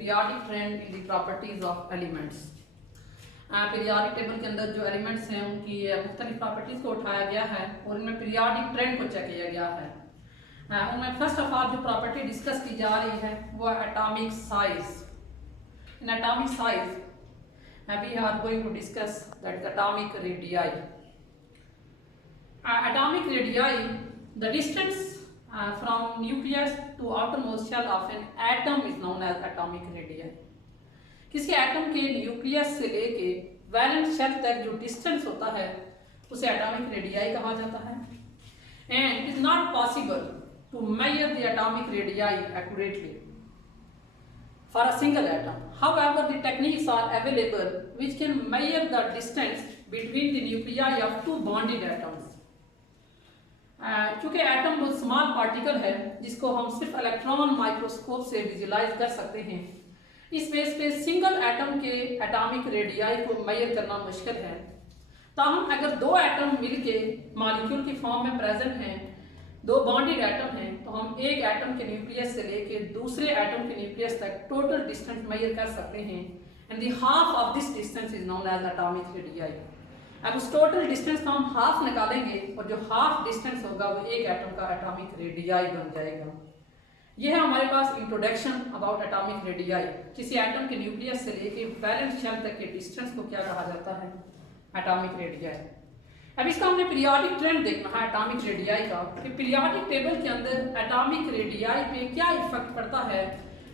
Periodic trend in the properties of elements. Periodic table के अंदर जो एलिमेंट्स हैं उनकी मुख्तलिफ प्रॉपर्टीज को उठाया गया है और उनमें पीरियोडिक ट्रेंड को चेक किया गया है। उनमें फर्स्ट ऑफ ऑल जो प्रॉपर्टी डिस्कस की जा रही है वो atomic size. In atomic size we are going to discuss that atomic radii. Atomic radii, the distance from nucleus to outermost shell of an atom is known as atomic radii. किसी atom के nucleus से लेके valent shell तक जो distance होता है उसे atomic radii कहा जाता है। And it is not possible to measure the atomic radii accurately for a single atom. However, the techniques are available which can measure the distance between the nuclei of two bonded atoms. चूँकि atom बहुत small particle है जिसको हम सिर्फ electron microscope से visualise कर सकते हैं, इस बेस पे सिंगल एटम के एटॉमिक रेडियाई को मेजर करना मुश्किल है। ताहम अगर दो एटम मिलके मॉलिक्यूल की फॉर्म में प्रेजेंट हैं, दो बॉन्डेड एटम हैं, तो हम एक एटम के न्यूक्लियस से लेके दूसरे एटम के न्यूक्लियस तक टोटल डिस्टेंस मेजर कर सकते हैं। And the half of this distance is known as atomic radii. अब उस टोटल डिस्टेंस का हम हाफ निकालेंगे और जो हाफ डिस्टेंस होगा वो एक एटम का एटॉमिक रेडियाई बन जाएगा। यह है हमारे पास इंट्रोडक्शन अबाउट एटॉमिक रेडियाई। किसी एटम के न्यूक्लियस से लेके वैलेंट शेल तक के डिस्टेंस को क्या कहा जाता है? Atomic radii. अब इसका हमने पीरियोडिक ट्रेंड देखना है एटॉमिक रेडियाई का कि पीरियोडिक टेबल के अंदर एटॉमिक रेडियाई पे क्या इफेक्ट पड़ता है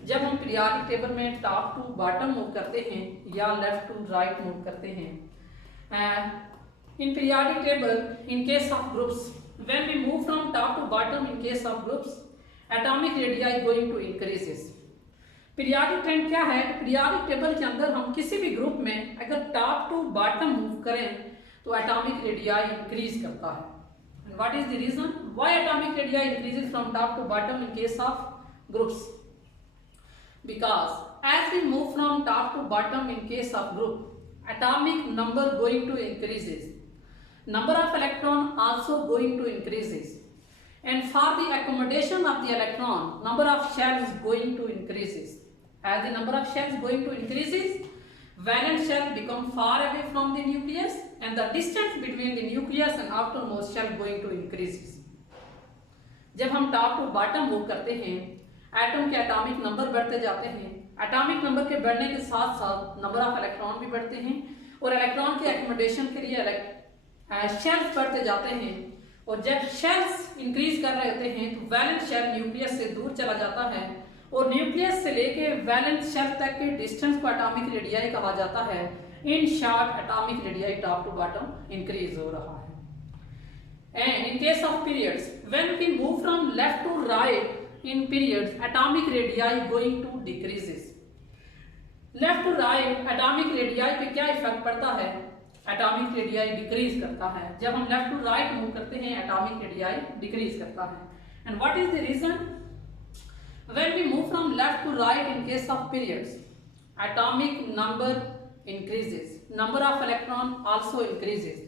जब हम पीरियोडिक टेबल में टॉप टू बॉटम मूव करते हैं या लेफ्ट टू राइट मूव करते हैं। In periodic table in case of groups when we move from top to bottom in case of groups atomic radii going to increases. Periodic trend क्या है? Periodic table के अंदर हम किसी भी group में अगर टॉप टू बॉटम मूव करें तो एटॉमिक रेडियाई इंक्रीज करता है। What is the reason why atomic radii increases from top to bottom in case of groups? Because as we move from top to bottom in case of group atomic number going to increases, number of electron also going to increases, and for the accommodation of the electron number of shells going to increases. As the number of shells going to increases, valence shell become far away from the nucleus and the distance between the nucleus and outermost shell going to increases. जब हम top to bottom move करते हैं atom के atomic number बढ़ते जाते हैं। Atomic number के बढ़ने के साथ साथ नंबर ऑफ इलेक्ट्रॉन भी बढ़ते हैं और इलेक्ट्रॉन के एकोमोडेशन के लिए शेल्स बढ़ते जाते हैं। और जब शेल्स इंक्रीज कर रहे होते हैं तो वैलेंट शेल न्यूक्लियस से दूर चला जाता है और न्यूक्लियस से लेके वैलेंट शेल तक के डिस्टेंस को एटॉमिक रेडियाई कहा जाता है। In short atomic radii top to bottom increase हो रहा है। And in case of periods when we move from left to right in periods atomic radii going to decreases. Left to right atomic radii पे क्या effect पड़ता है? Atomic radii decrease करता है। जब हम लेफ्ट टू राइट मूव करते हैं एटॉमिक रेडियाई डिक्रीज करता है। And what is the reason? When we move from left to right in case of periods atomic number increases, number of electron also increases,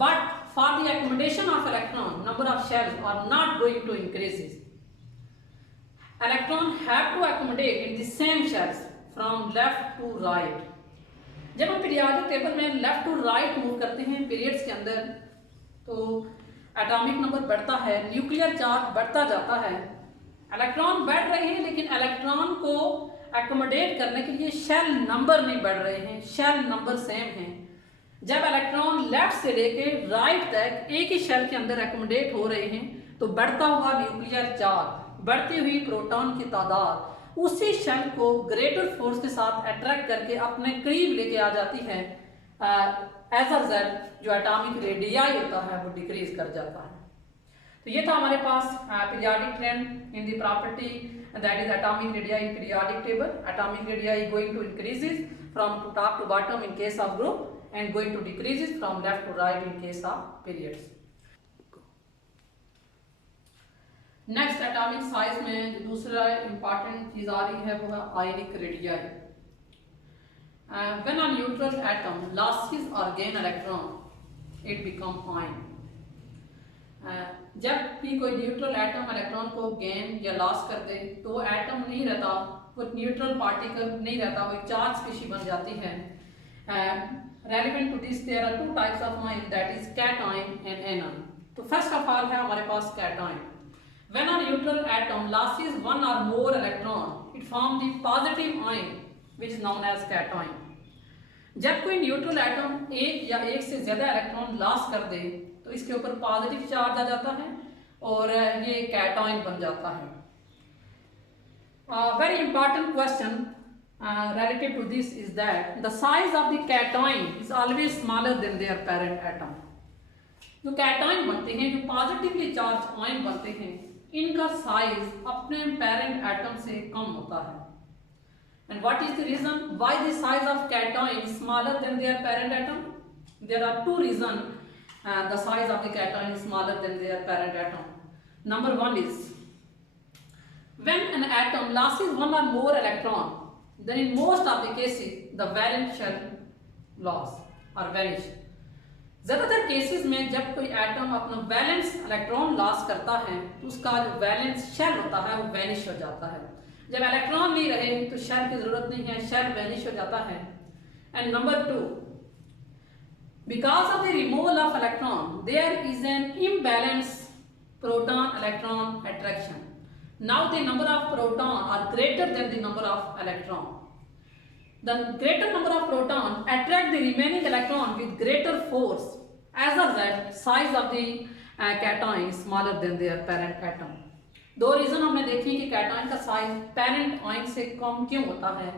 but for the accommodation of electron number of shells are not going to increases. Electron have to accommodate in the same shells from left to right. जब हम periodic table में left to right move करते हैं periods के अंदर तो atomic number बढ़ता है, न्यूक्लियर चार्ज बढ़ता जाता है, इलेक्ट्रॉन बढ़ रहे हैं लेकिन इलेक्ट्रॉन को एकोमोडेट करने के लिए शेल नंबर नहीं बढ़ रहे हैं, शेल नंबर सेम हैं। जब इलेक्ट्रॉन लेफ्ट से लेके राइट तक एक ही शेल के अंदर एकोमोडेट हो रहे हैं तो बढ़ता हुआ न्यूक्लियर चार्ज, बढ़ती हुई प्रोटॉन की तादाद उसी शेल को ग्रेटर फोर्स के साथ अट्रैक्ट करके अपने करीब लेके आ जाती है। एज अ रिजल्ट जो एटॉमिक रेडियाई होता है वो डिक्रीज कर जाता है। तो ये था हमारे पास periodic trend in the property that is atomic radii in periodic table. Atomic radii going to increases from top to bottom in case of group and going to decreases from left to right in case of periods. Next atomic size में जो दूसरा important चीज आ रही है वो है ionic radii. When a neutral atom loses or gain electron, it become ion. जब भी कोई न्यूट्रल एटम इलेक्ट्रॉन को गेन या लॉस कर दे तो वो एटम नहीं रहता, वो न्यूट्रल पार्टिकल नहीं रहता, वो एक चार्ज स्पीशीज बन जाती है। Relevant to this there are two types of ion, that is cation and anion. तो फर्स्ट ऑफ ऑल है हमारे पास cation. When a neutral atom loses one or more electron, it form the positive ion which is known as cation. जब कोई neutral atom एक या एक से ज्यादा इलेक्ट्रॉन लॉस कर दे तो इसके ऊपर पॉजिटिव चार्ज आ जाता है और ये कैटायन बन जाता है। Very important question relative to this is that the size of the cation is always smaller than their parent atom। जो कैटायन बनते हैं, जो पॉजिटिवली चार्ज आयन बनते हैं, इनका साइज अपने पेरेंट एटम से कम होता है। And what is the reason why the size of cation is smaller than their parent atom? There are two reasons the size of the cation is smaller than their parent atom. Number one is when an atom loses one or more electron, then in most of the cases the valence shell loss or vanish। ज्यादातर cases में जब कोई atom अपना valence electron loss करता है तो उसका जो वैलेंस शेल होता है वो वैनिश हो जाता है। जब इलेक्ट्रॉन नहीं रहे तो शेल की जरूरत नहीं है, शेल वैनिश हो जाता है। And number two, because of the removal of electron there is an imbalance proton electron attraction. Now the number of proton are greater than the number of electron. The greater number of proton attract the remaining electron with greater force. As a result, size of the cation is smaller than their parent atom. दो reason हमने देखे कि cation का size parent ion से कम क्यों होता है।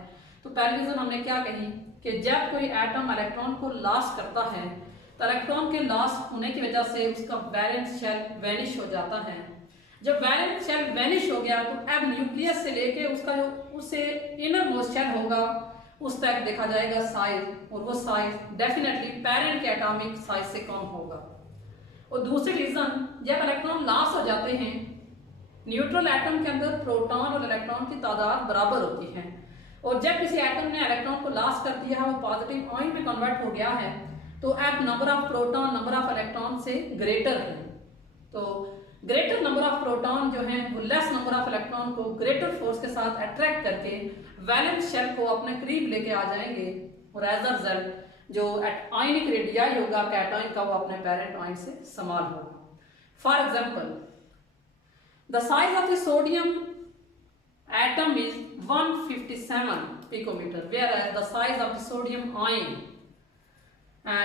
तो पहली रीजन हमने क्या कही कि जब कोई एटम इलेक्ट्रॉन को लॉस करता है तो इलेक्ट्रॉन के लॉस होने की वजह से उसका वैलेंस शेल वैनिश हो जाता है। जब वैलेंस शेल वैनिश हो गया तो अब न्यूक्लियस से लेके उसका जो उससे इनर मोस्ट शेल होगा उस तक देखा जाएगा साइज, और वो साइज डेफिनेटली पेरेंट के एटॉमिक साइज से कम होगा। और दूसरी रीजन, जब इलेक्ट्रॉन लॉस हो जाते हैं, न्यूट्रल एटम के अंदर प्रोटॉन और इलेक्ट्रॉन की तादाद बराबर होती है, और जब किसी एटम ने इलेक्ट्रॉन को लॉस कर दिया है, वो पॉजिटिव आयन में कन्वर्ट हो गया है, तो अब number of proton number of electron से ग्रेटर है। तो ग्रेटर नंबर ऑफ प्रोटॉन जो हैं वो लेस नंबर ऑफ इलेक्ट्रॉन को ग्रेटर फोर्स के साथ अट्रैक्ट करके वैलेंस शेल को अपने करीब लेके आ जाएंगे, और एज अ रिजल्ट जो आयनिक रेडियाई होगा कैटायन का वो अपने पेरेंट आयन से समान होगा। For example, the size of the sodium atom is 157 picometer, whereas the size of the sodium ion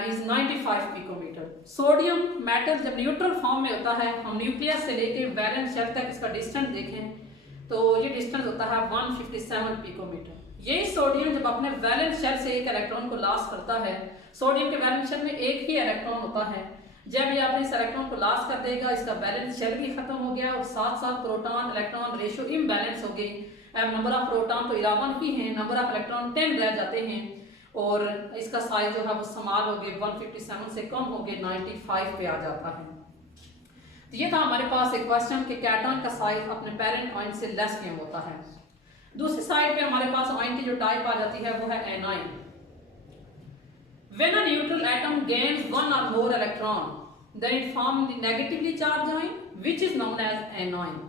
is 95 picometer. Sodium metal जब न्यूट्रल फॉर्म में होता है, हम न्यूक्लियस से लेके वैलेंस शेल तक इसका डिस्टेंस देखें तो ये डिस्टेंस होता है 157 पिकोमीटर। यही सोडियम जब अपने वैलेंस शेल से एक इलेक्ट्रॉन को लॉस करता है, सोडियम के वैलेंस शेल में एक ही इलेक्ट्रॉन होता है, जब ये अपने इस इलेक्ट्रॉन को लॉस कर देगा, इसका वैलेंस शेल भी खत्म हो गया और साथ साथ प्रोटॉन इलेक्ट्रॉन रेशियो इम्बैलेंस हो गई। अब नंबर ऑफ प्रोटॉन तो 11 ही है, नंबर ऑफ इलेक्ट्रॉन 10 रह जाते हैं, और इसका साइज जो है वो समाल हो गए 157 से कम हो गए 95 पे आ जाता है। तो ये था हमारे पास एक क्वेश्चन कि कैटायन का साइज अपने पेरेंट आयन से लेस क्यों होता है। दूसरी साइड पे हमारे पास आयन की जो टाइप आ जाती है वो है anion. When a neutral atom gains one or more electron then it form the negatively charge ion which is known as anion.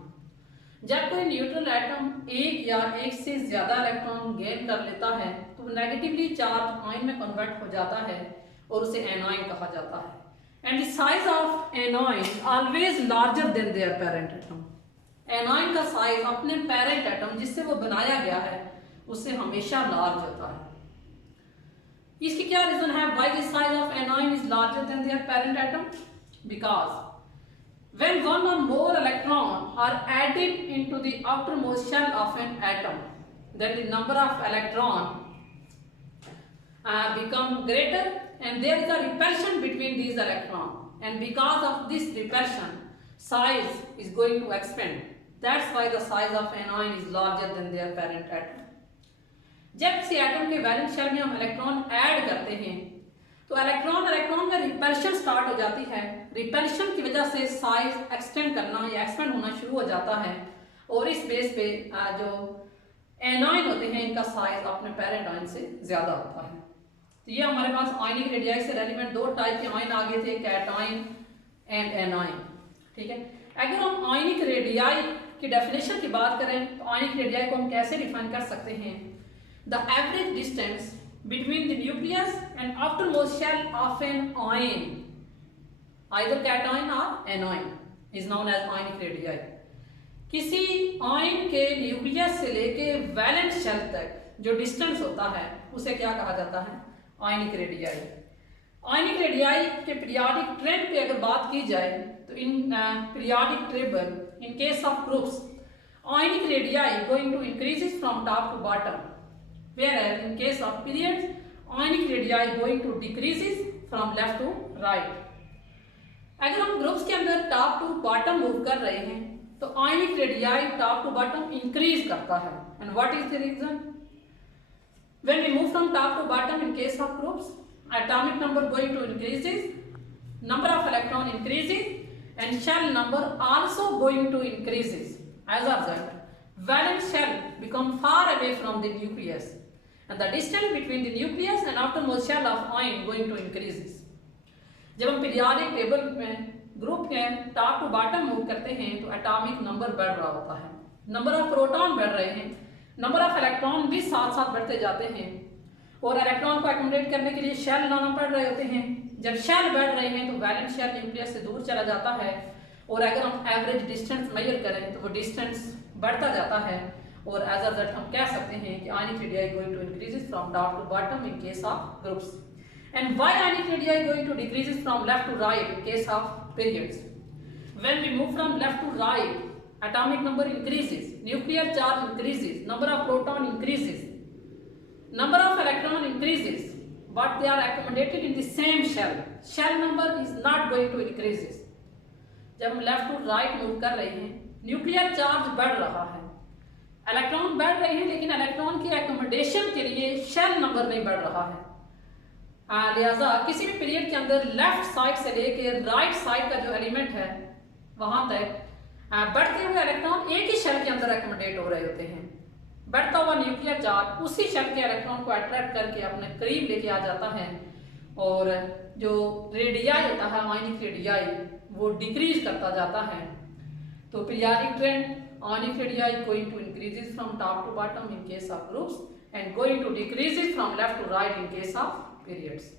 जब कोई न्यूट्रल एटम एक या एक से ज्यादा इलेक्ट्रॉन गेन कर लेता है तो नेगेटिवली चार्ज आयन में कन्वर्ट हो जाता है और उसे एनायन कहा जाता है। And the size of anion always larger than there parent atom. Anion का साइज अपने पेरेंट एटम जिससे वो बनाया गया है उससे हमेशा लार्ज होता है। इसकी क्या रीजन है why the size of anion is larger than there parent atom? Because when one or more electrons are added into the outermost shell of an atom, then the number of electrons become greater and there is a repulsion between these electrons, and because of this repulsion size is going to expand. That's why the size of anion is larger than their parent atom. जब किसी atom के valence shell में हम electron add करते हैं तो electron में repulsion start हो जाती है। रिपल्शन की वजह से साइज एक्सटेंड करना या एक्सपेंड होना शुरू हो जाता है, और इस बेस पे जो एनायन होते हैं इनका साइज अपने पेरेंट आयन से ज्यादा होता है। तो ये हमारे पास आयनिक रेडियाई से रेलिवेंट दो टाइप के आयन आगे थे, कैटायन एंड एनायन। ठीक है, अगर हम आयनिक रेडियाई की डेफिनेशन की बात करें तो आयनिक रेडियाई को हम कैसे डिफाइन कर सकते हैं? The average distance between the nucleus and outermost shell of an ion, either cation or anion, is known as ionic radii. किसी आयन के न्यूक्लियस से लेके वैलेंट शेल तक जो डिस्टेंस होता है उसे क्या कहा जाता है? Ionic radii. आयनिक रेडियाई के पीरियोडिक ट्रेंड पे अगर बात की जाए तो in periodic table in case of groups ionic radii going to increases from top to bottom, whereas in case of periods ionic radii going to decreases from left to right। अगर हम groups के अंदर top to bottom move कर रहे हैं तो ionic radii top to bottom increase करता है। And what is the reason? When we move from top to bottom in case of groups, atomic number going to increases, number of electron increases and shell number also going to increases। As a result, valence shell become far away from the nucleus and the distance between the nucleus and outermost shell of ion going to increases। जब हम periodic table में group के top to bottom move करते हैं तो atomic number बढ़ रहा होता है, नंबर ऑफ प्रोटॉन बढ़ रहे हैं, नंबर ऑफ इलेक्ट्रॉन भी साथ साथ बढ़ते जाते हैं और इलेक्ट्रॉन को एकोमोडेट करने के लिए शेल लाना पड़ रहे होते हैं। जब शेल बढ़ रहे हैं तो वैलेंट शेल न्यूक्लियस से दूर चला जाता है और अगर हम एवरेज डिस्टेंस मेजर करें तो वो डिस्टेंस बढ़ता जाता है और एज अ रिजल्ट हम कह सकते हैं कि ionic radii going to increases from top to bottom in case of groups and why ionic radii going to decreases from left to right in case of periods. When we move from left to right, atomic number increases, nuclear charge increases, number of proton increases, number of electron increases, but they are accommodated in the same shell, shell number is not going to increases। जब हम left to right move कर रहे हैं nuclear charge बढ़ रहा है, electron बढ़ रहे हैं लेकिन इलेक्ट्रॉन की एकोमोडेशन के लिए शेल नंबर नहीं बढ़ रहा है। लिहाजा किसी भी पीरियड के अंदर लेफ्ट साइड से लेकर राइट साइड का जो एलिमेंट है वहां तक बढ़ते हुए इलेक्ट्रॉन एक ही शेल के अंदर एकोमोडेट हो रहे होते हैं। बढ़ता हुआ न्यूक्लियर चार्ज उसी शेल के इलेक्ट्रॉन को अट्रैक्ट करके अपने करीब लेके आ जाता है और जो रेडियाई होता है आयनिक रेडियाई वो डिक्रीज करता जाता है। तो periodic trend ionic radii going to increases from top to bottom in case of groups and going to decreases from left to right in case of periods.